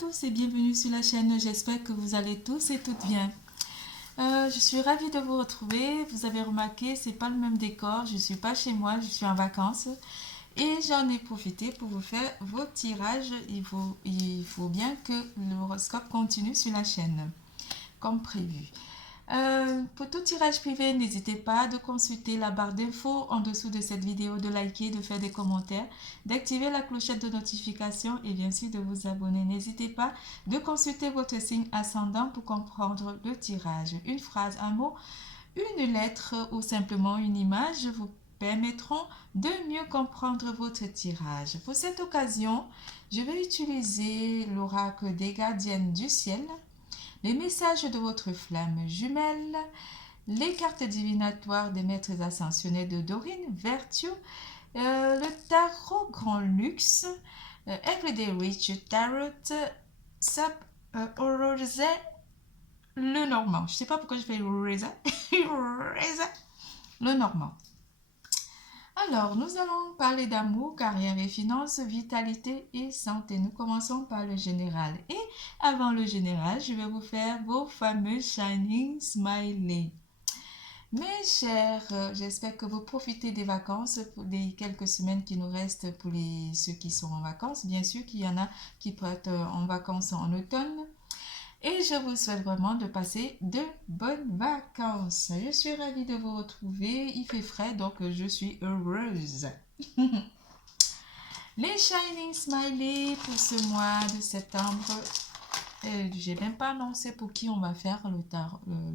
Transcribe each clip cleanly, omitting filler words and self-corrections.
tous et bienvenue sur la chaîne, j'espère que vous allez tous et toutes bien. Je suis ravie de vous retrouver. Vous avez remarqué, c'est pas le même décor, je suis pas chez moi, je suis en vacances. Et j'en ai profité pour vous faire vos tirages. Il faut bien que l'horoscope continue sur la chaîne, comme prévu. Pour tout tirage privé, n'hésitez pas de consulter la barre d'infos en dessous de cette vidéo, de liker, de faire des commentaires, d'activer la clochette de notification et bien sûr de vous abonner. N'hésitez pas de consulter votre signe ascendant pour comprendre le tirage. Une phrase, un mot, une lettre ou simplement une image vous permettront de mieux comprendre votre tirage. Pour cette occasion, je vais utiliser l'oracle des gardiennes du ciel, les messages de votre flamme jumelle, les cartes divinatoires des maîtres ascensionnés de Dorine Virtue, le tarot Grand Luxe, Everyday Rich Tarot, Sub Rosé, le Normand. Je ne sais pas pourquoi je fais Rosé. Le Normand. Alors, nous allons parler d'amour, carrière et finances, vitalité et santé. Nous commençons par le général. Et avant le général, je vais vous faire vos fameux Shining Smiley. Mes chers, j'espère que vous profitez des vacances, pour les quelques semaines qui nous restent pour ceux qui sont en vacances. Bien sûr qu'il y en a qui partent en vacances en automne. Et je vous souhaite vraiment de passer de bonnes vacances. Je suis ravie de vous retrouver. Il fait frais, donc je suis heureuse. Les Shining Smiley pour ce mois de septembre. J'ai même pas annoncé pour qui on va faire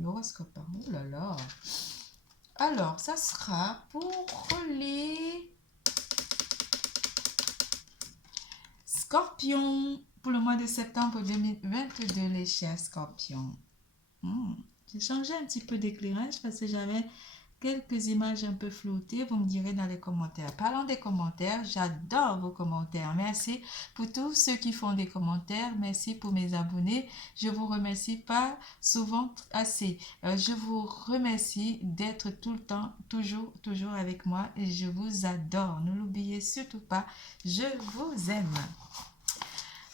l'horoscope. Oh là là. Alors, ça sera pour les Scorpions. Pour le mois de septembre 2022, les chers Scorpions. J'ai changé un petit peu d'éclairage parce que j'avais quelques images un peu floutées. Vous me direz dans les commentaires. Parlons des commentaires, j'adore vos commentaires. Merci pour tous ceux qui font des commentaires. Merci pour mes abonnés. Je vous remercie pas souvent assez. Je vous remercie d'être tout le temps, toujours avec moi et je vous adore. Ne l'oubliez surtout pas. Je vous aime.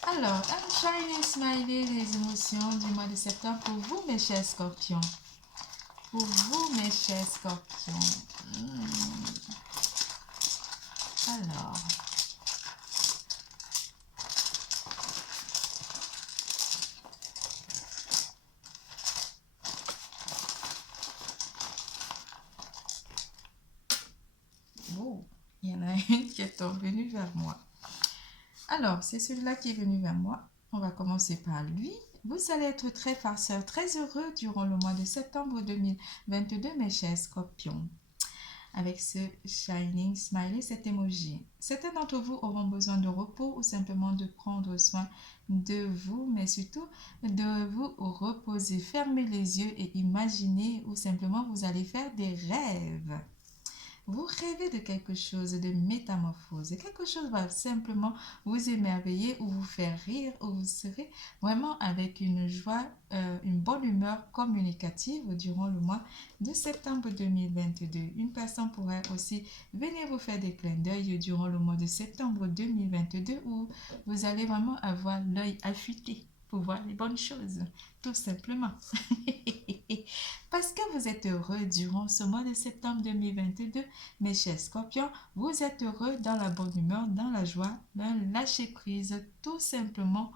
Alors, un Shining Smiley, les émotions du mois de septembre pour vous, mes chers scorpions. Pour vous, mes chers scorpions. Alors. Oh, il y en a une qui est venue vers moi. Alors, c'est celui-là qui est venu vers moi. On va commencer par lui. Vous allez être très farceur, très heureux durant le mois de septembre 2022, mes chers scorpions. Avec ce Shining Smiley, cet emoji. Certains d'entre vous auront besoin de repos ou simplement de prendre soin de vous, mais surtout de vous reposer. Fermez les yeux et imaginez ou simplement vous allez faire des rêves. Vous rêvez de quelque chose, de métamorphose. Quelque chose va simplement vous émerveiller ou vous faire rire ou vous serez vraiment avec une joie, une bonne humeur communicative durant le mois de septembre 2022. Une personne pourrait aussi venir vous faire des clins d'œil durant le mois de septembre 2022 où vous allez vraiment avoir l'œil affûté pour voir les bonnes choses, tout simplement. Parce que vous êtes heureux durant ce mois de septembre 2022, mes chers scorpions, vous êtes heureux dans la bonne humeur, dans la joie, dans le lâcher prise, tout simplement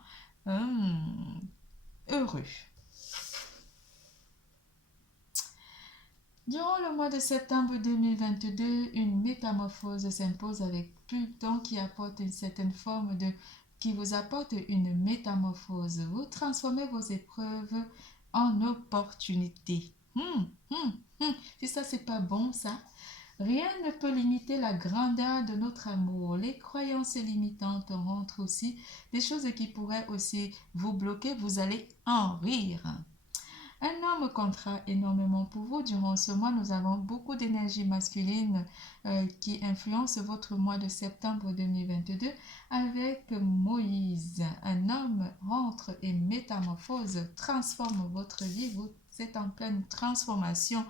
heureux. Durant le mois de septembre 2022, une métamorphose s'impose avec Pluton qui apporte une certaine forme qui vous apporte une métamorphose. Vous transformez vos épreuves en opportunités. Si ça, c'est pas bon, ça. Rien ne peut limiter la grandeur de notre amour. Les croyances limitantes rentrent aussi. Des choses qui pourraient aussi vous bloquer, vous allez en rire. Un homme comptera énormément pour vous. Durant ce mois, nous avons beaucoup d'énergie masculine qui influence votre mois de septembre 2022 avec Moïse. Un homme rentre et métamorphose, transforme votre vie. Vous êtes en pleine transformation.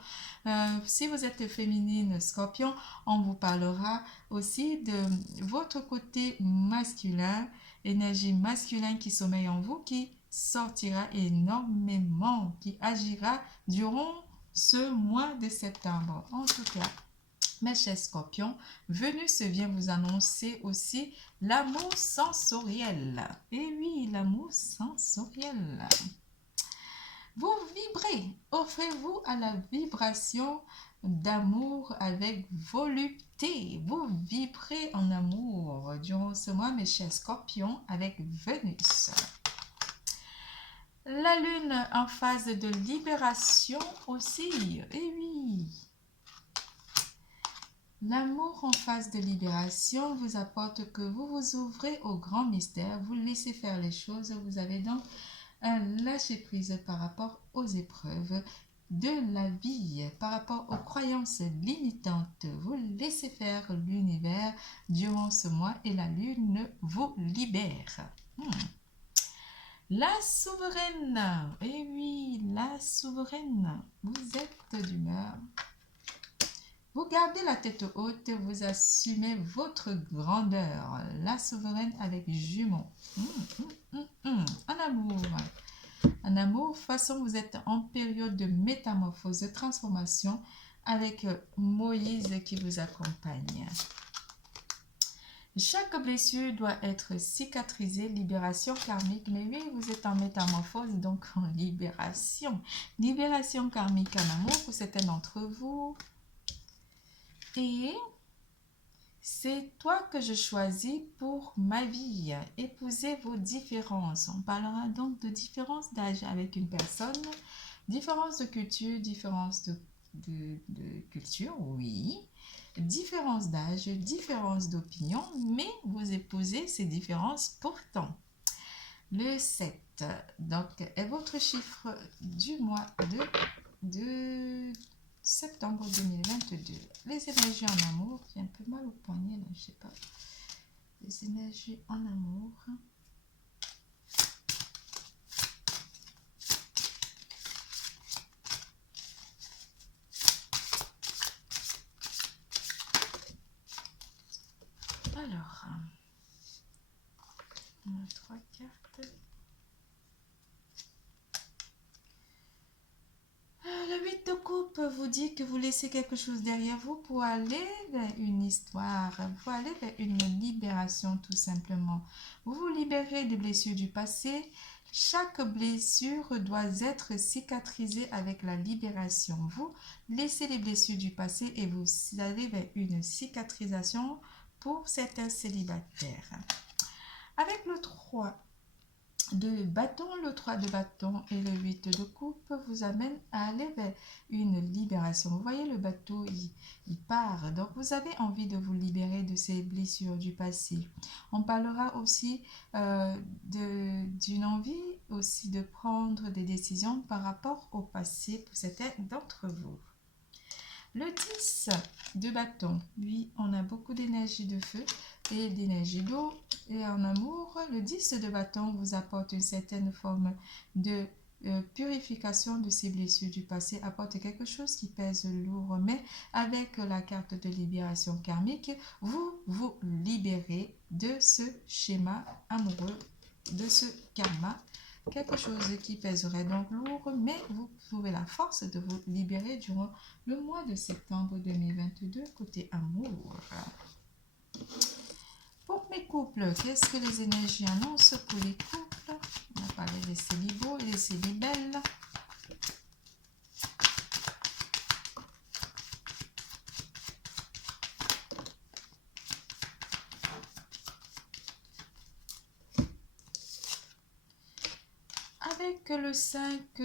Si vous êtes féminine, scorpion, on vous parlera aussi de votre côté masculin énergie masculine qui sommeille en vous, qui sortira énormément, qui agira durant ce mois de septembre. En tout cas, mes chers scorpions, Vénus vient vous annoncer aussi l'amour sensoriel. Et oui, l'amour sensoriel. Vous vibrez, offrez-vous à la vibration d'amour avec volupté. Vous vibrez en amour durant ce mois, mes chers scorpions, avec Vénus. La lune en phase de libération aussi. Et oui. L'amour en phase de libération vous apporte que vous vous ouvrez au grand mystère, vous laissez faire les choses, vous avez donc un lâcher-prise par rapport aux épreuves de la vie, par rapport aux croyances limitantes. Vous laissez faire l'univers durant ce mois et la lune vous libère. La souveraine, eh oui, la souveraine, vous êtes d'humeur. Vous gardez la tête haute, vous assumez votre grandeur. La souveraine avec jumeaux. En amour. En amour, façon vous êtes en période de métamorphose, de transformation avec Moïse qui vous accompagne. Chaque blessure doit être cicatrisée, libération karmique. Mais oui, vous êtes en métamorphose, donc en libération. Libération karmique en amour pour certains d'entre vous. Et c'est toi que je choisis pour ma vie. Épousez vos différences. On parlera donc de différence d'âge avec une personne, différence de culture, différence de culture, oui, différence d'âge, différence d'opinion, mais vous épousez ces différences pourtant. Le 7, donc, est votre chiffre du mois de septembre 2022. Les énergies en amour, j'ai un peu mal au poignet là, je sais pas. Les énergies en amour. Alors, on a 3 cartes. Le 8 de coupe vous dit que vous laissez quelque chose derrière vous pour aller vers une histoire, pour aller vers une libération tout simplement. Vous vous libérez des blessures du passé. Chaque blessure doit être cicatrisée avec la libération. Vous laissez les blessures du passé et vous allez vers une cicatrisation pour certains célibataires. Avec le 3 de bâton, le 3 de bâton et le 8 de coupe vous amènent à aller vers une libération. Vous voyez, le bateau, il part. Donc, vous avez envie de vous libérer de ces blessures du passé. On parlera aussi d'une envie aussi de prendre des décisions par rapport au passé pour certains d'entre vous. Le 10 de bâton, lui, on a beaucoup d'énergie de feu et d'énergie d'eau. Et en amour, le 10 de bâton vous apporte une certaine forme de purification de ces blessures du passé, apporte quelque chose qui pèse lourd. Mais avec la carte de libération karmique, vous vous libérez de ce schéma amoureux, de ce karma. Quelque chose qui pèserait donc lourd, mais vous trouvez la force de vous libérer durant le mois de septembre 2022 côté amour. Pour mes couples, qu'est-ce que les énergies annoncent pour les couples? On a parlé des célibats et des célibelles. Avec le 5 de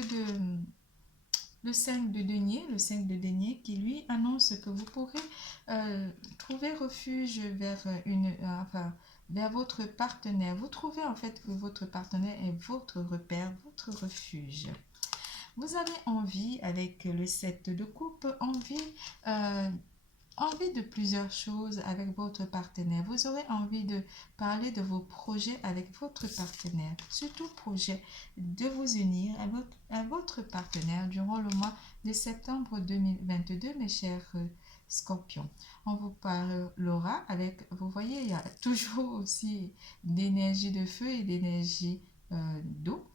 denier, le 5 de denier qui lui annonce que vous pourrez trouver refuge vers vers votre partenaire. Vous trouvez en fait que votre partenaire est votre repère, votre refuge. Vous avez envie, avec le 7 de coupe, envie de plusieurs choses avec votre partenaire. Vous aurez envie de parler de vos projets avec votre partenaire. Surtout projet de vous unir à votre partenaire durant le mois de septembre 2022, mes chers Scorpion. On vous parlera avec, vous voyez, il y a toujours aussi d'énergie de feu et d'énergie d'eau.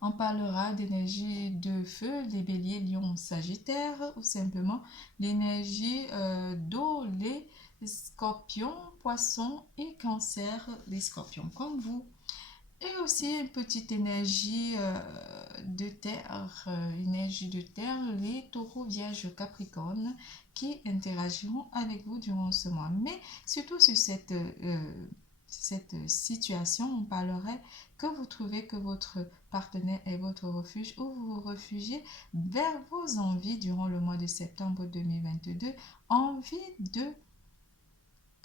On parlera d'énergie de feu, les béliers, lions, sagittaires, ou simplement l'énergie d'eau, les scorpions, poissons et cancer, les scorpions comme vous. Et aussi une petite énergie de terre, les taureaux, vierges, capricornes qui interagiront avec vous durant ce mois. Mais surtout sur cette situation, on parlerait que vous trouvez que votre partenaire est votre refuge ou vous vous réfugiez vers vos envies durant le mois de septembre 2022, envie de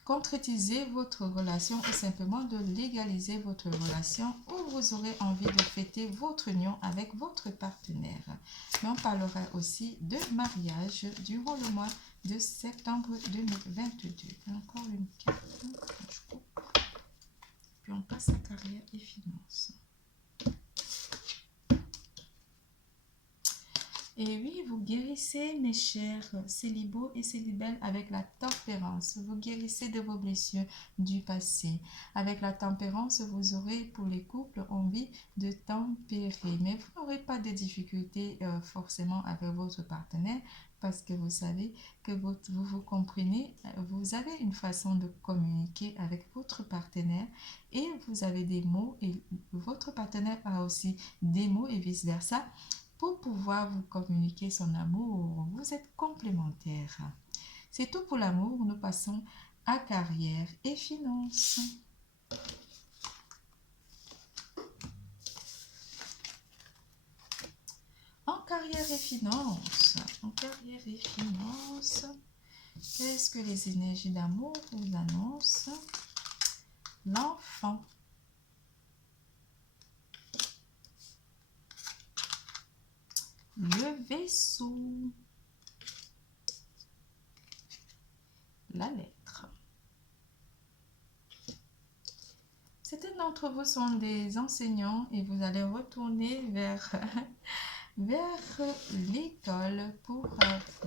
concrétiser votre relation ou simplement de légaliser votre relation ou vous aurez envie de fêter votre union avec votre partenaire. Mais on parlera aussi de mariage durant le mois de septembre 2022. Encore une carte, je coupe. Puis on passe à carrière et finances. Et oui, vous guérissez, mes chers célibats et célibelles, avec la tempérance. Vous guérissez de vos blessures du passé. Avec la tempérance, vous aurez pour les couples envie de tempérer. Mais vous n'aurez pas de difficultés forcément avec votre partenaire parce que vous savez que vous comprenez, vous avez une façon de communiquer avec votre partenaire et vous avez des mots et votre partenaire a aussi des mots et vice-versa. Pour pouvoir vous communiquer son amour, vous êtes complémentaires. C'est tout pour l'amour. Nous passons à carrière et finances. En carrière et finances, qu'est-ce que les énergies d'amour vous annoncent? L'enfant. Le vaisseau. La lettre. Certains d'entre vous sont des enseignants et vous allez retourner vers l'école pour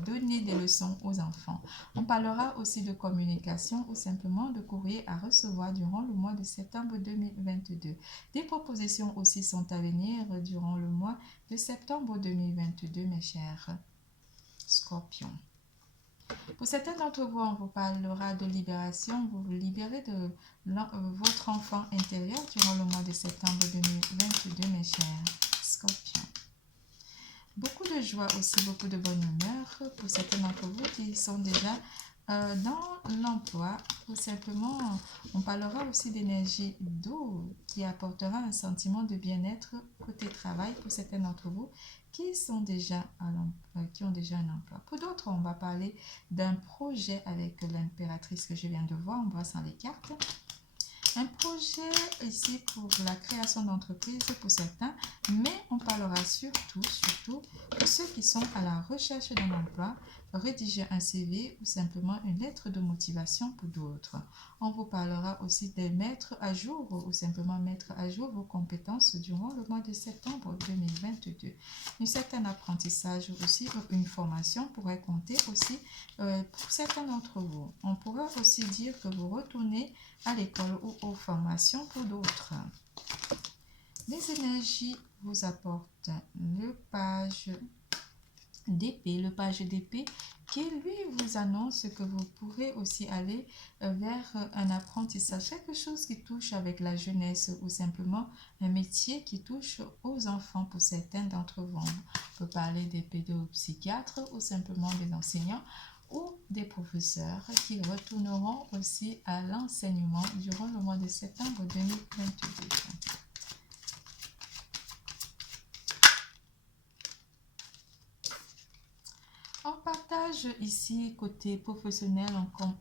donner des leçons aux enfants. On parlera aussi de communication ou simplement de courrier à recevoir durant le mois de septembre 2022. Des propositions aussi sont à venir durant le mois de septembre 2022, mes chers scorpions. Pour certains d'entre vous, on vous parlera de libération. Vous vous libérez de votre enfant intérieur durant le mois de septembre 2022, mes chers scorpions. Beaucoup de joie aussi, beaucoup de bonne humeur pour certains d'entre vous qui sont déjà dans l'emploi. Ou simplement, on parlera aussi d'énergie d'eau qui apportera un sentiment de bien-être côté travail pour certains d'entre vous qui sont déjà qui ont déjà un emploi. Pour d'autres, on va parler d'un projet avec l'impératrice que je viens de voir. On voit sans les cartes. Un projet ici pour la création d'entreprise pour certains, mais on parlera surtout pour ceux qui sont à la recherche d'un emploi, rédiger un CV ou simplement une lettre de motivation pour d'autres. On vous parlera aussi de mettre à jour ou simplement mettre à jour vos compétences durant le mois de septembre 2022. Un certain apprentissage aussi, une formation pourrait compter aussi pour certains d'entre vous. On pourra aussi dire que vous retournez à l'école ou aux formations pour d'autres. Les énergies vous apportent le page d'épée, qui lui vous annonce que vous pourrez aussi aller vers un apprentissage, quelque chose qui touche avec la jeunesse ou simplement un métier qui touche aux enfants pour certains d'entre vous. On peut parler des pédopsychiatres ou simplement des enseignants ou des professeurs qui retourneront aussi à l'enseignement durant le mois de septembre 2022. On partage ici, côté professionnel,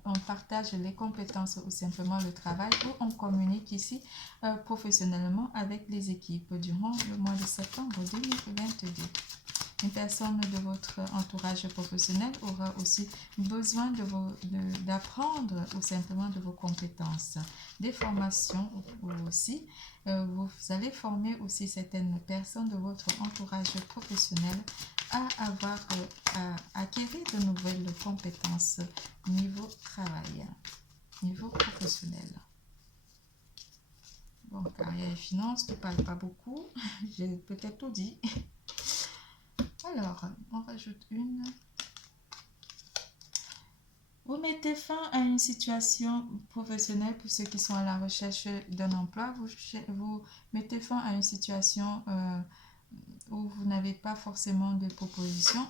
on partage les compétences ou simplement le travail, ou on communique ici professionnellement avec les équipes durant le mois de septembre 2022. Une personne de votre entourage professionnel aura aussi besoin d'apprendre ou simplement de vos compétences. Des formations aussi. Vous allez former aussi certaines personnes de votre entourage professionnel à acquérir de nouvelles compétences niveau travail, niveau professionnel. Bon, carrière et finances, ne parle pas beaucoup. J'ai peut-être tout dit. Alors, on rajoute une. Vous mettez fin à une situation professionnelle pour ceux qui sont à la recherche d'un emploi. Vous mettez fin à une situation où vous n'avez pas forcément de proposition.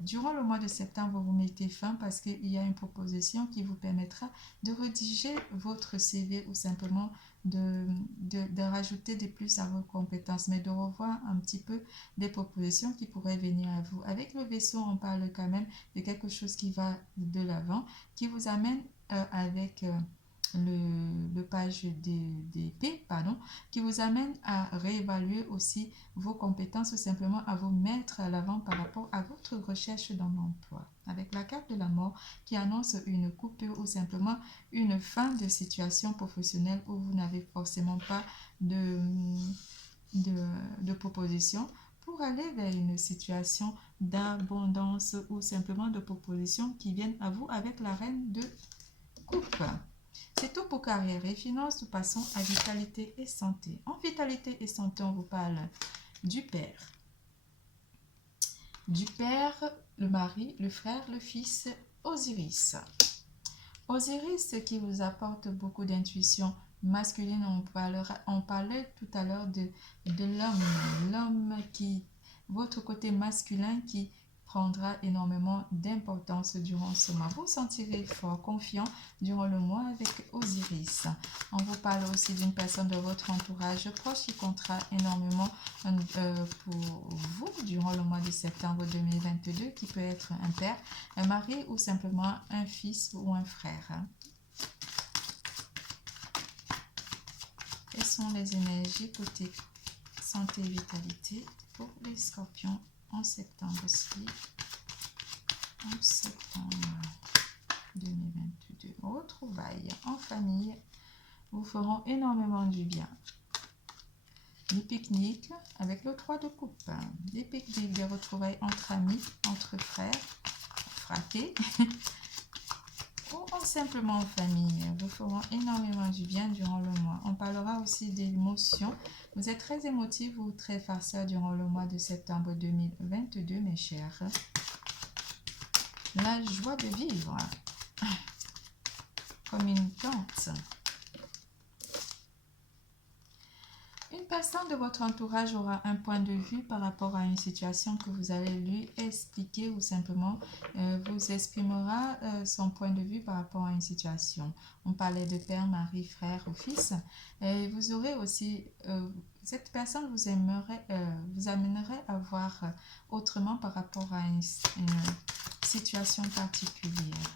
Durant le mois de septembre, vous mettez fin parce qu'il y a une proposition qui vous permettra de rédiger votre CV ou simplement de rajouter des plus à vos compétences, mais de revoir un petit peu des propositions qui pourraient venir à vous. Avec le vaisseau, on parle quand même de quelque chose qui va de l'avant, qui vous amène avec le page d'épée, qui vous amène à réévaluer aussi vos compétences ou simplement à vous mettre à l'avant par rapport à votre recherche d'un emploi. Avec la carte de la mort qui annonce une coupure ou simplement une fin de situation professionnelle où vous n'avez forcément pas de proposition pour aller vers une situation d'abondance ou simplement de propositions qui viennent à vous avec la reine de coupe. C'est tout pour carrière et finances. Nous passons à vitalité et santé. En vitalité et santé, on vous parle du père. Du père, le mari, le frère, le fils, Osiris. Osiris qui vous apporte beaucoup d'intuition masculine. On parlait tout à l'heure de l'homme qui, votre côté masculin qui prendra énormément d'importance durant ce mois. Vous sentirez fort confiant durant le mois avec Osiris. On vous parle aussi d'une personne de votre entourage proche qui comptera énormément pour vous durant le mois de septembre 2022, qui peut être un père, un mari ou simplement un fils ou un frère. Quelles sont les énergies côté santé et vitalité pour les scorpions en septembre-ci, en septembre 2022. Retrouvailles en famille vous feront énormément du bien. Des pique-niques avec le 3 de coupe. Des pique-niques, des retrouvailles entre amis, entre frères, fratés, ou simplement en famille. Vous feront énormément du bien durant le mois. On parlera aussi d'émotions. Vous êtes très émotifs ou très farceurs durant le mois de septembre 2022, mes chers. La joie de vivre, comme une tante. Une personne de votre entourage aura un point de vue par rapport à une situation que vous allez lui expliquer ou simplement vous exprimera son point de vue par rapport à une situation. On parlait de père, mari, frère ou fils. Vous aurez aussi, cette personne vous amènerait à voir autrement par rapport à une situation particulière.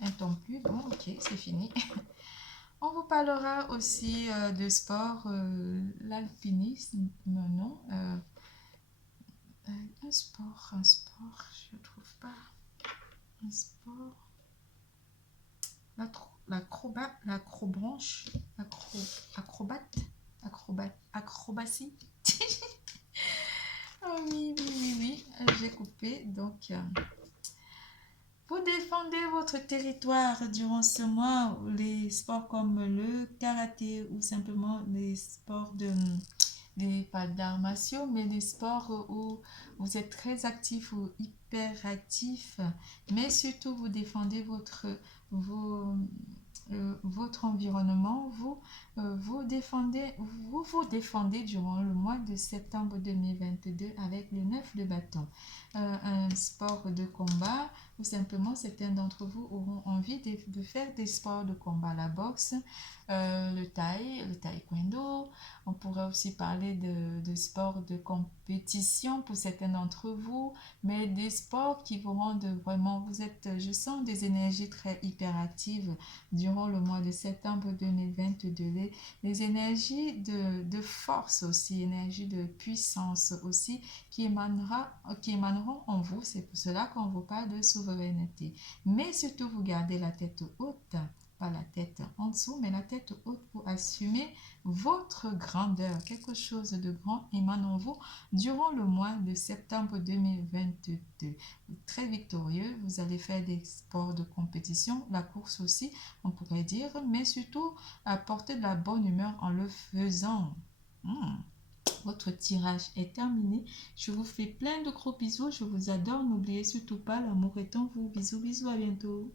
Un temps plus, bon, ok, c'est fini. On vous parlera aussi de sport, l'alpinisme, non, un sport, je ne trouve pas, un sport, l'acrobranche, acrobatie. Oh oui, j'ai coupé, donc... Vous défendez votre territoire durant ce mois, les sports comme le karaté ou simplement les sports pas d'arts martiaux, mais des sports où vous êtes très actif ou hyper actif, mais surtout vous défendez votre environnement, vous vous défendez durant le mois de septembre 2022 avec le 9 de bâton. Un sport de combat ou simplement certains d'entre vous auront envie de faire des sports de combat, la boxe, le taekwondo. On pourrait aussi parler de sports compétition pour certains d'entre vous, mais des sports qui vous rendent vraiment, je sens des énergies très hyperactives durant le mois de septembre 2022, les énergies de force aussi, énergies de puissance aussi qui émaneront en vous. C'est pour cela qu'on vous parle de souveraineté. Mais surtout, vous gardez la tête haute, pas la tête en dessous, mais la tête haute pour assumer votre grandeur. Quelque chose de grand émane en vous durant le mois de septembre 2022. Très victorieux, vous allez faire des sports de compétition, la course aussi, on pourrait dire, mais surtout apporter de la bonne humeur en le faisant. Votre tirage est terminé. Je vous fais plein de gros bisous. Je vous adore. N'oubliez surtout pas, l'amour est en vous. Bisous, bisous, à bientôt.